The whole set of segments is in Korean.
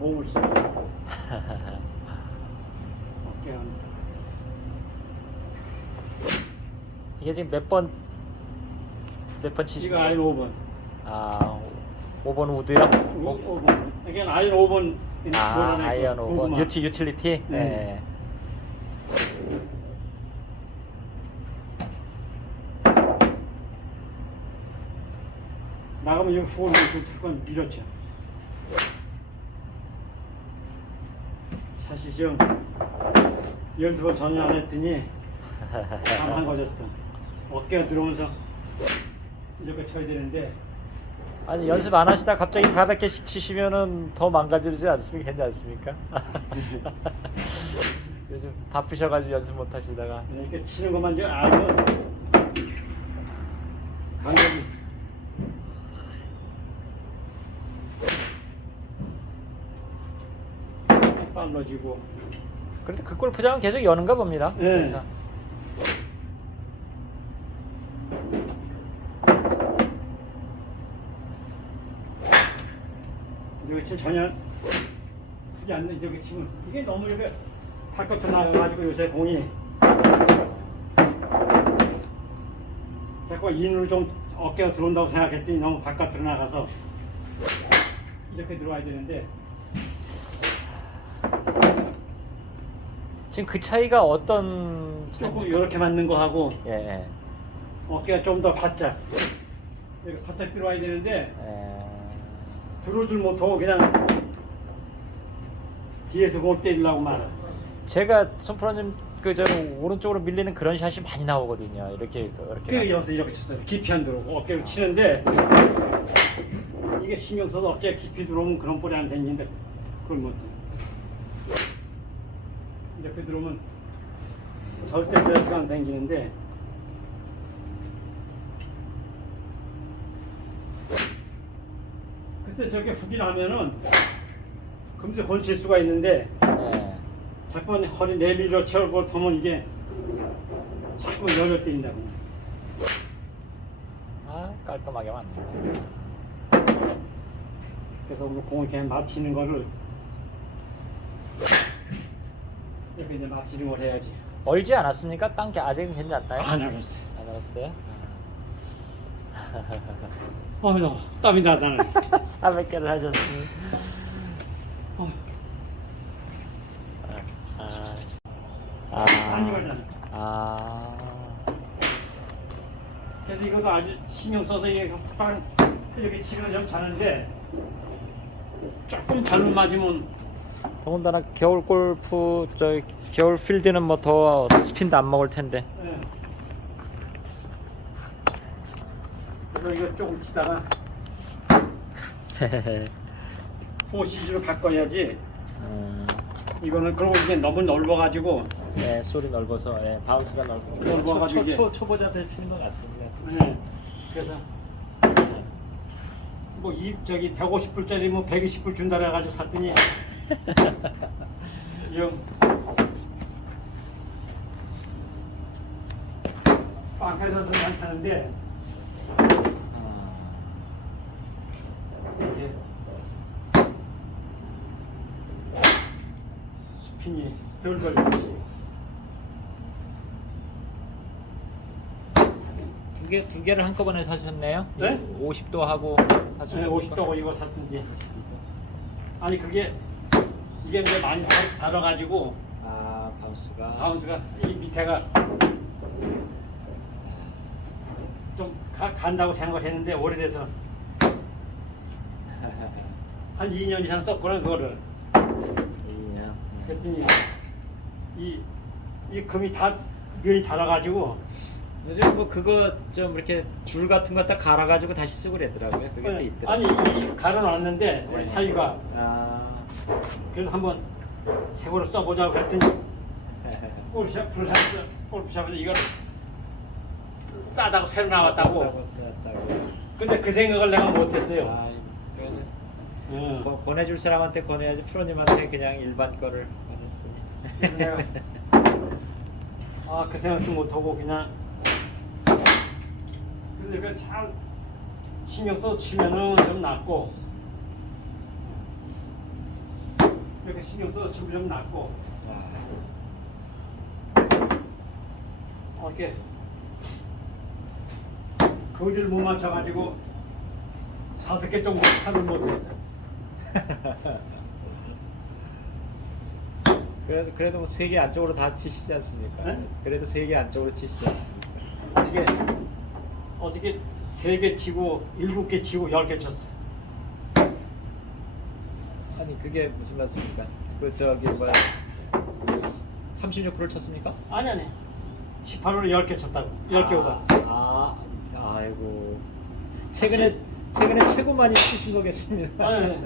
몸을 써. 어깨 안. 이게 지금 몇 번 몇 번 치시는 이거 아이로 5번. 아 5번 우드요? 오- 5번. 이게 아이로 5번. 아 아이언 5번 유티 유틸리티? 네. 네. 나가면 이거 후원 잠깐 밀었죠. 사실 좀 연습을 전혀 안 했더니 한한 거졌어. 어깨가 들어오면서 이렇게 쳐야 되는데 아니 연습 안 하시다 갑자기 400개씩 치시면은 더 망가지지 않습니까? 괜지 않습니까? 요즘 바쁘셔가지고 연습 못 하시다가 이렇게 치는 것만 좀 알면 감각이 빨라지고. 그런데 그 골프장은 계속 여는가 봅니다. 네. 그래서. 이거 지금 전혀 크지 않는 이렇게 치면 이게 너무 이렇게 바깥으로 나가가지고 요새 공이. 자꾸 인으로 좀 어깨가 들어온다고 생각했더니 너무 바깥으로 나가서 이렇게 들어와야 되는데 지금 그 차이가 어떤 조금 차이입니까? 이렇게 맞는 거 하고 예, 예. 어깨가 좀 더 바짝 이렇게 바짝 들어와야 되는데 예. 들어오질 못하고 그냥 뒤에서 공 때리려고 말아 제가 손프로님 그저 오른쪽으로 밀리는 그런 샷이 많이 나오거든요. 이렇게 이렇게. 그 여기서 이렇게 쳤어요 깊이 안 들어오고 어깨로 치는데 이게 신경 써서 어깨 깊이 들어오면 그런 볼이 안 생기는데 그걸 못 해 이렇게 들어오면 절대 스트레스가 안 생기는데 글쎄 저렇게 후기를 하면은 금세 건칠 수가 있는데 예. 자꾸 허리 내밀려 채우고 터면 이게 자꾸 열려 때린다고 아 깔끔하게 맞네. 그래서 우리 공을 그냥 맞히는 거를 이렇게 이제 걸 해야지 얼지 않았습니까? 땅게 아직은 괜찮나요? 안 알았어 안 얼었어요? 어, 나 땀이 나잖아 400개를 하셨으니. 어, 아. 아. 많이 걸잖아 아. 그래서 이것도 아주 신경 써서 이게 빵 이렇게 치면 좀 자는데 조금 잘못 맞으면 더군다나 겨울 골프 저 겨울 필드는 뭐 더 스핀도 안 먹을 텐데. 예. 그래서 이거 조금 치다가 포시즈로 바꿔야지 음, 이거는 그러고 이게 너무 넓어가지고 네, 소리 넓어서 예, 바운스가 넓고 넓어가지고 이게- 초, 초, 보자들 치는 것 같습니다. 네. 그래서 뭐 이 저기 150불짜리 뭐 120불 준다 그래 가지고 샀더니 영 빵에서는 괜찮은데 이게 스핀이 덜 걸리지 두 개, 두 개를 한꺼번에 사셨네요? 네? 50도 하고 사신 네, 겁니까? 50도고 이거 샀든지. 아니 그게 이게 이제 많이 달- 달아가지고 아, 바운스가. 바운스가 이 밑에가 좀 가, 간다고 생각을 했는데 오래돼서 한 2년 이상 썼거든 그거를. 예. 그랬더니 이, 이 금이 다 면이 달아가지고 요즘 뭐 그거 좀 이렇게 줄 같은 거 딱 갈아가지고 다시 쓰고 그랬더라고요. 그게 또 아니 있더라고요. 이 갈아놨는데 우리 네. 사위가 아. 그래서 한번 새거를 써보자고 했더니 골프샵, 골프샵, 골프샵에서 이걸 쓰- 싸다고 새로 나왔다고. 근데 그 생각을 내가 못했어요. 아, 이거는 응. 보- 보내줄 사람한테 보내야지 프로님한테 그냥 일반 거를 내가 아, 그 생각도 못하고 그냥 근데 그잘 신경 써 치면은 좀 낫고 그렇게 신경 써서 낫고 아, 이렇게 거리를 못 맞춰가지고 다섯 개 정도 타는 못했어요. 그래도 그래도 뭐 세개 안쪽으로 다 치시지 않습니까? 네? 그래도 세 개 안쪽으로 치시지 않습니까? 어저께 어저께 세개 치고 일곱 개 치고 열 개 쳤어. 아니 그게 무슨 말씀입니까? 그 저기 뭐야 36%를 쳤습니까? 아니 아니 18호를 열개 쳤다고 열개 오가. 아, 아, 아이고 최근에 최근에 최고 많이 치신 거겠습니다. 아니,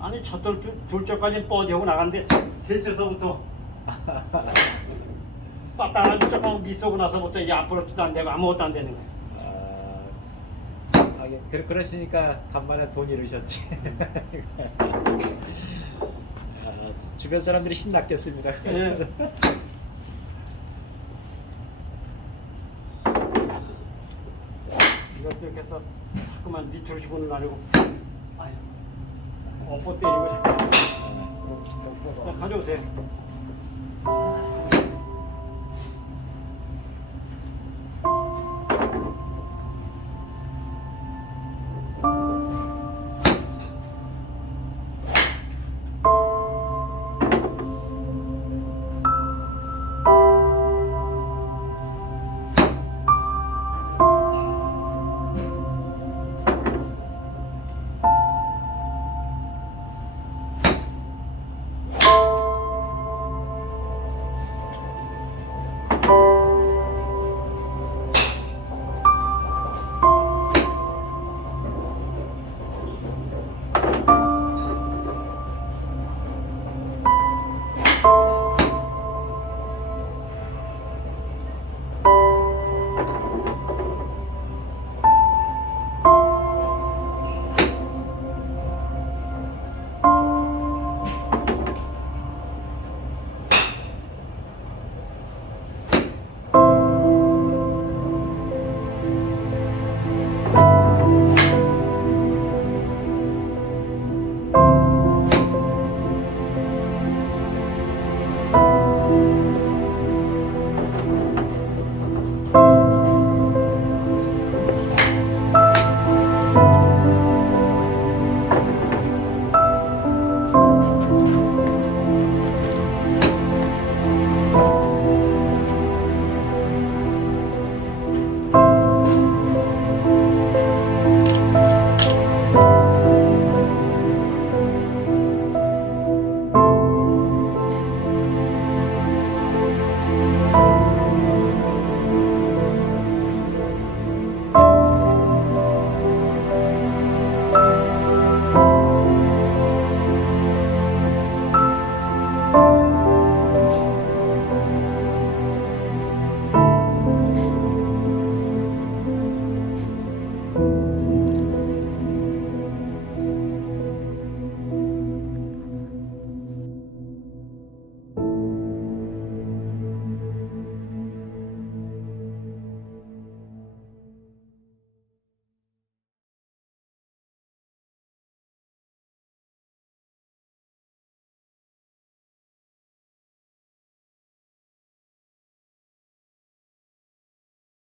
아니 첫돌 둘째까지 뻗이하고 나갔는데 셋째서부터 빠따를 조금 미쏘고 나서부터 이제 앞으로 도 안 되고 아무것도 안 되는 거야. 아, 하긴 그, 그러시니까 간만에 돈 잃으셨지. 아, 주변 사람들이 신났겠습니다. 예. 이것도 이렇게 해서 자꾸만 밑으로 집어넣으려고 아유 엎어 때리고 자꾸 자, 가져오세요